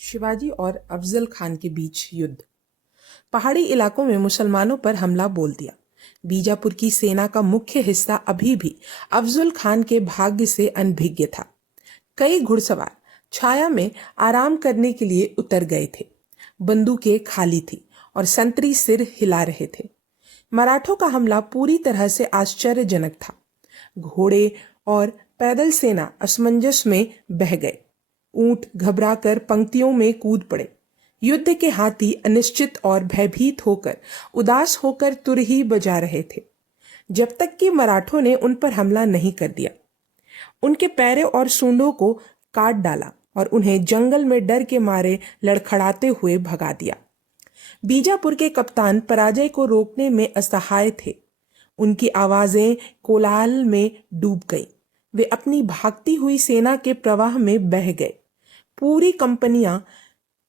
शिवाजी और अफजल खान के बीच युद्ध। पहाड़ी इलाकों में मुसलमानों पर हमला बोल दिया। बीजापुर की सेना का मुख्य हिस्सा अभी भी अफजल खान के भाग्य से अनभिज्ञ था। कई घुड़सवार छाया में आराम करने के लिए उतर गए थे। बंदूकें खाली थी और संतरी सिर हिला रहे थे। मराठों का हमला पूरी तरह से आश्चर्यजनक था। घोड़े और पैदल सेना असमंजस में बह गए। ऊंट घबराकर पंक्तियों में कूद पड़े। युद्ध के हाथी अनिश्चित और भयभीत होकर उदास होकर तुरही बजा रहे थे, जब तक कि मराठों ने उन पर हमला नहीं कर दिया। उनके पैरों और सूंडों को काट डाला और उन्हें जंगल में डर के मारे लड़खड़ाते हुए भगा दिया। बीजापुर के कप्तान पराजय को रोकने में असहाय थे। उनकी आवाजें कोलाहल में डूब गईं। वे अपनी भागती हुई सेना के प्रवाह में बह गए। पूरी कंपनियां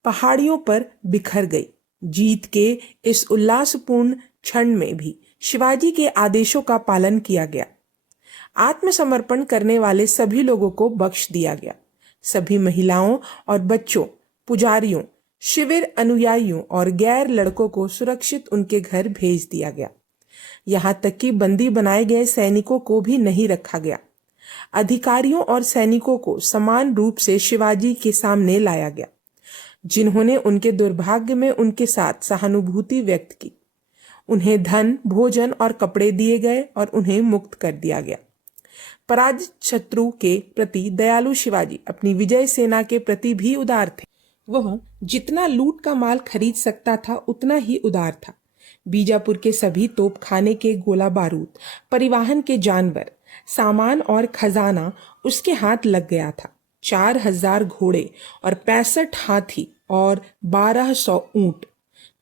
पहाड़ियों पर बिखर गई। जीत के इस उल्लासपूर्ण क्षण में भी शिवाजी के आदेशों का पालन किया गया। आत्मसमर्पण करने वाले सभी लोगों को बख्श दिया गया। सभी महिलाओं और बच्चों, पुजारियों, शिविर अनुयायियों और गैर लड़कों को सुरक्षित उनके घर भेज दिया गया। यहां तक कि बंदी बनाए गए सैनिकों को भी नहीं रखा गया। अधिकारियों और सैनिकों को समान रूप से शिवाजी के सामने लाया गया, जिन्होंने उनके दुर्भाग्य में उनके साथ सहानुभूति व्यक्त की। उन्हें धन, भोजन और कपड़े दिए गए और उन्हें मुक्त कर दिया गया। पराजित शत्रु के प्रति दयालु शिवाजी अपनी विजय सेना के प्रति भी उदार थे। वह जितना लूट का माल खरीद सकता था उतना ही उदार था। बीजापुर के सभी तोपखाने के गोला बारूद, परिवहन के जानवर, सामान और खजाना उसके हाथ लग गया था। 4000 घोड़े और 65 हाथी और 1200 ऊंट।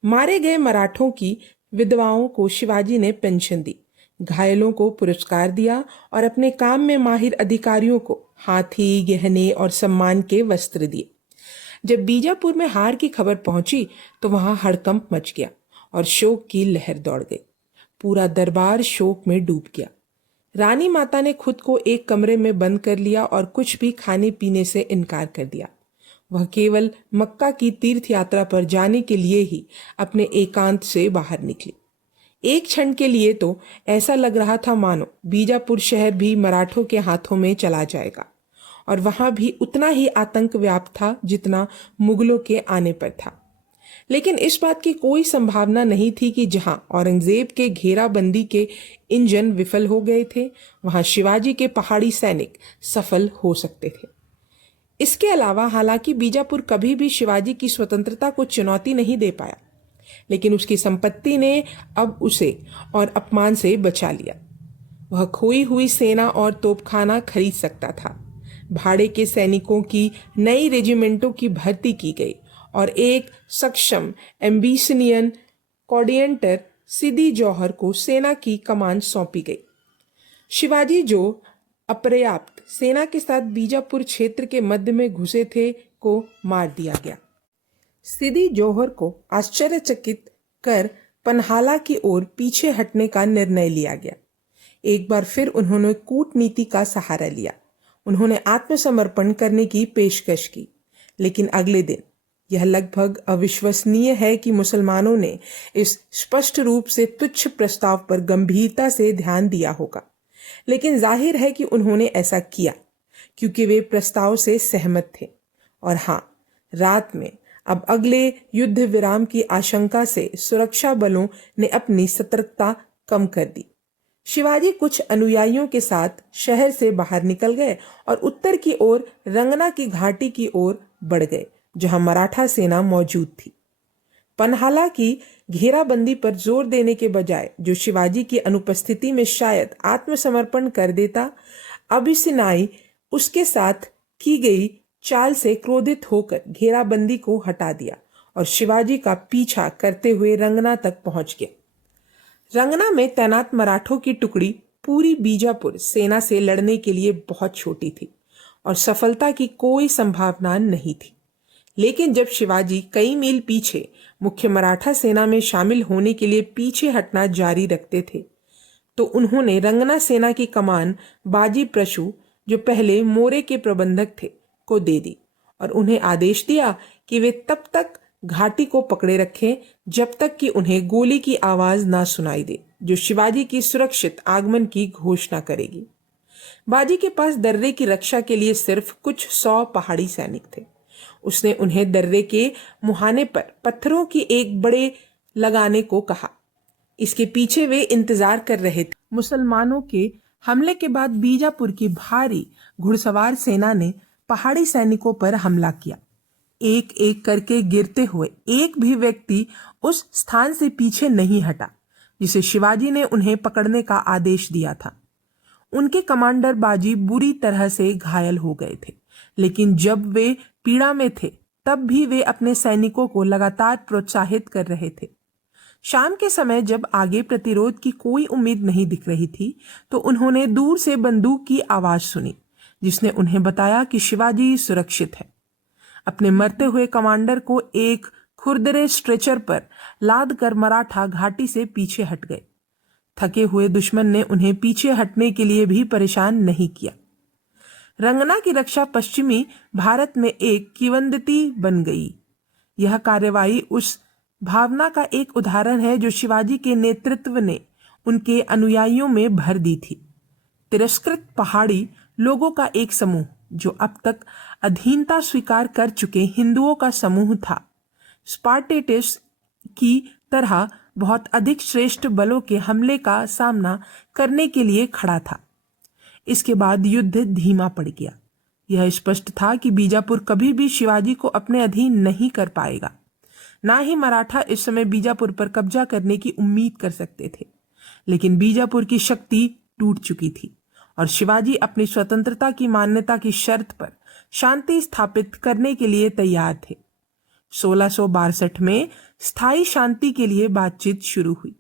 मारे गए मराठों की विधवाओं को शिवाजी ने पेंशन दी, घायलों को पुरस्कार दिया और अपने काम में माहिर अधिकारियों को हाथी, गहने और सम्मान के वस्त्र दिए। जब बीजापुर में हार की खबर पहुंची तो वहां हड़कंप मच गया और शोक की लहर दौड़ गई। पूरा दरबार शोक में डूब गया। रानी माता ने खुद को एक कमरे में बंद कर लिया और कुछ भी खाने पीने से इनकार कर दिया। वह केवल मक्का की तीर्थ यात्रा पर जाने के लिए ही अपने एकांत से बाहर निकली। एक क्षण के लिए तो ऐसा लग रहा था मानो बीजापुर शहर भी मराठों के हाथों में चला जाएगा और वहां भी उतना ही आतंक व्याप्त था जितना मुगलों के आने पर था। लेकिन इस बात की कोई संभावना नहीं थी कि जहां औरंगजेब के घेराबंदी के इंजन विफल हो गए थे, वहां शिवाजी के पहाड़ी सैनिक सफल हो सकते थे। इसके अलावा हालांकि बीजापुर कभी भी शिवाजी की स्वतंत्रता को चुनौती नहीं दे पाया, लेकिन उसकी संपत्ति ने अब उसे और अपमान से बचा लिया। वह खोई हुई सेना और तोपखाना खरीद सकता था। भाड़े के सैनिकों की नई रेजिमेंटों की भर्ती की गई और एक सक्षम एम्बिशनियन कोऑर्डिनेटर सिदी जौहर को सेना की कमान सौंपी गई। शिवाजी, जो अपर्याप्त सेना के साथ बीजापुर क्षेत्र के मध्य में घुसे थे, को मार दिया गया। सिदी जौहर को आश्चर्यचकित कर पन्हाला की ओर पीछे हटने का निर्णय लिया गया। एक बार फिर उन्होंने कूटनीति का सहारा लिया। उन्होंने आत्मसमर्पण करने की पेशकश की, लेकिन अगले दिन यह लगभग अविश्वसनीय है कि मुसलमानों ने इस स्पष्ट रूप से तुच्छ प्रस्ताव पर गंभीरता से ध्यान दिया होगा। लेकिन जाहिर है कि उन्होंने ऐसा किया क्योंकि वे प्रस्ताव से सहमत थे। और हाँ, रात में अब अगले युद्ध विराम की आशंका से सुरक्षा बलों ने अपनी सतर्कता कम कर दी। शिवाजी कुछ अनुयायियों के साथ शहर से बाहर निकल गए और उत्तर की ओर रंगना की घाटी की ओर बढ़ गए, जहां मराठा सेना मौजूद थी। पन्हाला की घेराबंदी पर जोर देने के बजाय, जो शिवाजी की अनुपस्थिति में शायद आत्मसमर्पण कर देता, अभिसिनाई उसके साथ की गई चाल से क्रोधित होकर घेराबंदी को हटा दिया और शिवाजी का पीछा करते हुए रंगना तक पहुंच गया। रंगना में तैनात मराठों की टुकड़ी पूरी बीजापुर सेना से लड़ने के लिए बहुत छोटी थी और सफलता की कोई संभावना नहीं थी। लेकिन जब शिवाजी कई मील पीछे मुख्य मराठा सेना में शामिल होने के लिए पीछे हटना जारी रखते थे, तो उन्होंने रंगना सेना की कमान बाजी प्रशु, जो पहले मोरे के प्रबंधक थे, को दे दी और उन्हें आदेश दिया कि वे तब तक घाटी को पकड़े रखें जब तक कि उन्हें गोली की आवाज ना सुनाई दे, जो शिवाजी की सुरक्षित आगमन की घोषणा करेगी। बाजी के पास दर्रे की रक्षा के लिए सिर्फ कुछ 100 पहाड़ी सैनिक थे। उसने उन्हें दर्रे के मुहाने पर पत्थरों की एक बड़े लगाने को कहा। इसके पीछे वे इंतजार कर रहे थे। मुसलमानों के हमले के बाद बीजापुर की भारी घुड़सवार सेना ने पहाड़ी सैनिकों पर हमला किया। एक एक करके गिरते हुए एक भी व्यक्ति उस स्थान से पीछे नहीं हटा जिसे शिवाजी ने उन्हें पकड़ने का आदेश दिया था। उनके कमांडर बाजी बुरी तरह से घायल हो गए थे, लेकिन जब वे पीड़ा में थे तब भी वे अपने सैनिकों को लगातार प्रोत्साहित कर रहे थे। शाम के समय जब आगे प्रतिरोध की कोई उम्मीद नहीं दिख रही थी तो उन्होंने दूर से बंदूक की आवाज सुनी, जिसने उन्हें बताया कि शिवाजी सुरक्षित है। अपने मरते हुए कमांडर को एक खुरदरे स्ट्रेचर पर लाद कर मराठा घाटी से पीछे हट गए। थके हुए दुश्मन ने उन्हें पीछे हटने के लिए भी परेशान नहीं किया। रंगना की रक्षा पश्चिमी भारत में एक किंवदंती बन गई। यह कार्यवाही उस भावना का एक उदाहरण है जो शिवाजी के नेतृत्व ने उनके अनुयायियों में भर दी थी। तिरस्कृत पहाड़ी लोगों का एक समूह जो अब तक अधीनता स्वीकार कर चुके हिंदुओं का समूह था, स्पार्टेटस की तरह बहुत अधिक श्रेष्ठ बलों के हमले का सामना करने के लिए खड़ा था। इसके बाद युद्ध धीमा पड़ गया। यह स्पष्ट था कि बीजापुर कभी भी शिवाजी को अपने अधीन नहीं कर पाएगा। ना ही मराठा इस समय बीजापुर पर कब्जा करने की उम्मीद कर सकते थे, लेकिन बीजापुर की शक्ति टूट चुकी थी और शिवाजी अपनी स्वतंत्रता की मान्यता की शर्त पर शांति स्थापित करने के लिए तैयार थे। 1662 में स्थायी शांति के लिए बातचीत शुरू हुई।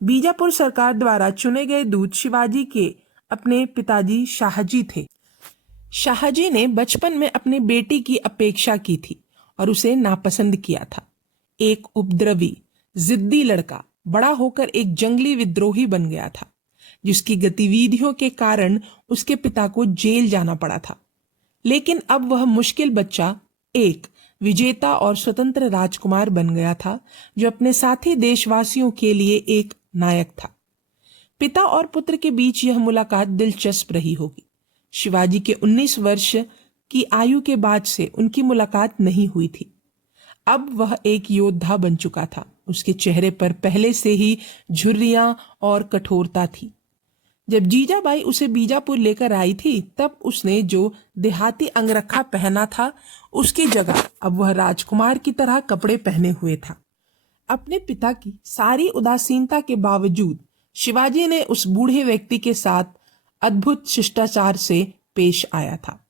बीजापुर सरकार द्वारा चुने गए दूत शिवाजी के अपने पिताजी शाहजी थे। शाहजी ने बचपन में अपनी बेटी की अपेक्षा की थी और उसे नापसंद किया था। एक उपद्रवी, जिद्दी लड़का बड़ा होकर एक जंगली विद्रोही बन गया था, जिसकी गतिविधियों के कारण उसके पिता को जेल जाना पड़ा था। लेकिन अब वह मुश्किल बच्चा एक विजेता और स्वतंत्र राजकुमार बन गया था, जो अपने साथी देशवासियों के लिए एक नायक था। पिता और पुत्र के बीच यह मुलाकात दिलचस्प रही होगी। शिवाजी के 19 वर्ष की आयु के बाद से उनकी मुलाकात नहीं हुई थी। अब वह एक योद्धा बन चुका था। उसके चेहरे पर पहले से ही झुर्रियां और कठोरता थी। जब जीजाबाई उसे बीजापुर लेकर आई थी तब उसने जो देहाती अंगरखा पहना था उसकी जगह अब वह राजकुमार की तरह कपड़े पहने हुए था। अपने पिता की सारी उदासीनता के बावजूद शिवाजी ने उस बूढ़े व्यक्ति के साथ अद्भुत शिष्टाचार से पेश आया था।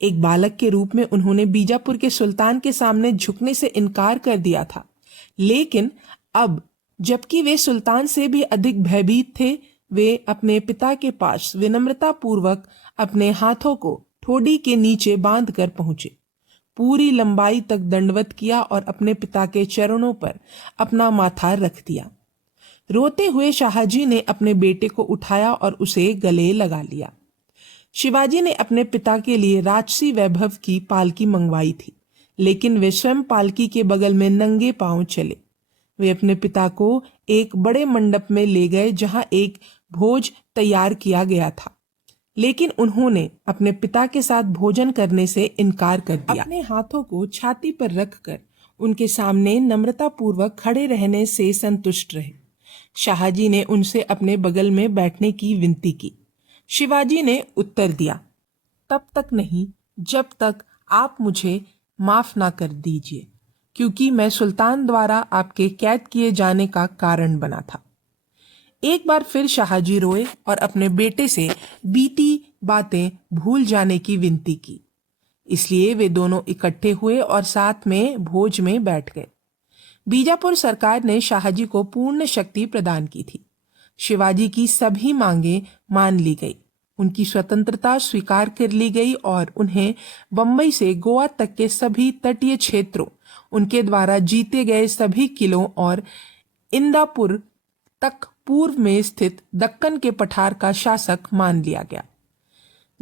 एक बालक के रूप में उन्होंने बीजापुर के सुल्तान के सामने झुकने से इनकार कर दिया था, लेकिन अब जबकि वे सुल्तान से भी अधिक भयभीत थे, वे अपने पिता के पास विनम्रता पूर्वक अपने हाथों को ठोड़ी के नीचे बांधकर पहुंचे, पूरी लंबाई तक दंडवत किया और अपने पिता के चरणों पर अपना माथा रख दिया। रोते हुए शाहजी ने अपने बेटे को उठाया और उसे गले लगा लिया। शिवाजी ने अपने पिता के लिए राजसी वैभव की पालकी मंगवाई थी, लेकिन वे स्वयं पालकी के बगल में नंगे पांव चले। वे अपने पिता को एक बड़े मंडप में ले गए जहां एक भोज तैयार किया गया था, लेकिन उन्होंने अपने पिता के साथ भोजन करने से इनकार कर दिया। अपने हाथों को छाती पर रखकर उनके सामने नम्रता पूर्वक खड़े रहने से संतुष्ट रहे। शाहजी ने उनसे अपने बगल में बैठने की विनती की। शिवाजी ने उत्तर दिया, तब तक नहीं जब तक आप मुझे माफ ना कर दीजिए, क्योंकि मैं सुल्तान द्वारा आपके कैद किए जाने का कारण बना था। एक बार फिर शाहजी रोए और अपने बेटे से बीती बातें भूल जाने की विनती की। इसलिए वे दोनों इकट्ठे हुए और साथ में भोज में बैठ गए। बीजापुर सरकार ने शाहजी को पूर्ण शक्ति प्रदान की थी। शिवाजी की सभी मांगें मान ली गई, उनकी स्वतंत्रता स्वीकार कर ली गई और उन्हें बंबई से गोवा तक के सभी तटीय क्षेत्रों, उनके द्वारा जीते गए सभी किलों और इंदापुर तक पूर्व में स्थित दक्कन के पठार का शासक मान लिया गया।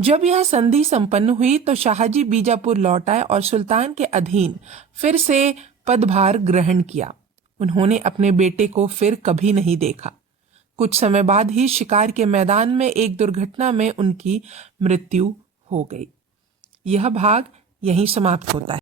जब यह संधि संपन्न हुई तो शाहजी बीजापुर लौट आए और सुल्तान के अधीन फिर से पदभार ग्रहण किया। उन्होंने अपने बेटे को फिर कभी नहीं देखा। कुछ समय बाद ही शिकार के मैदान में एक दुर्घटना में उनकी मृत्यु हो गई। यह भाग यहीं समाप्त होता है।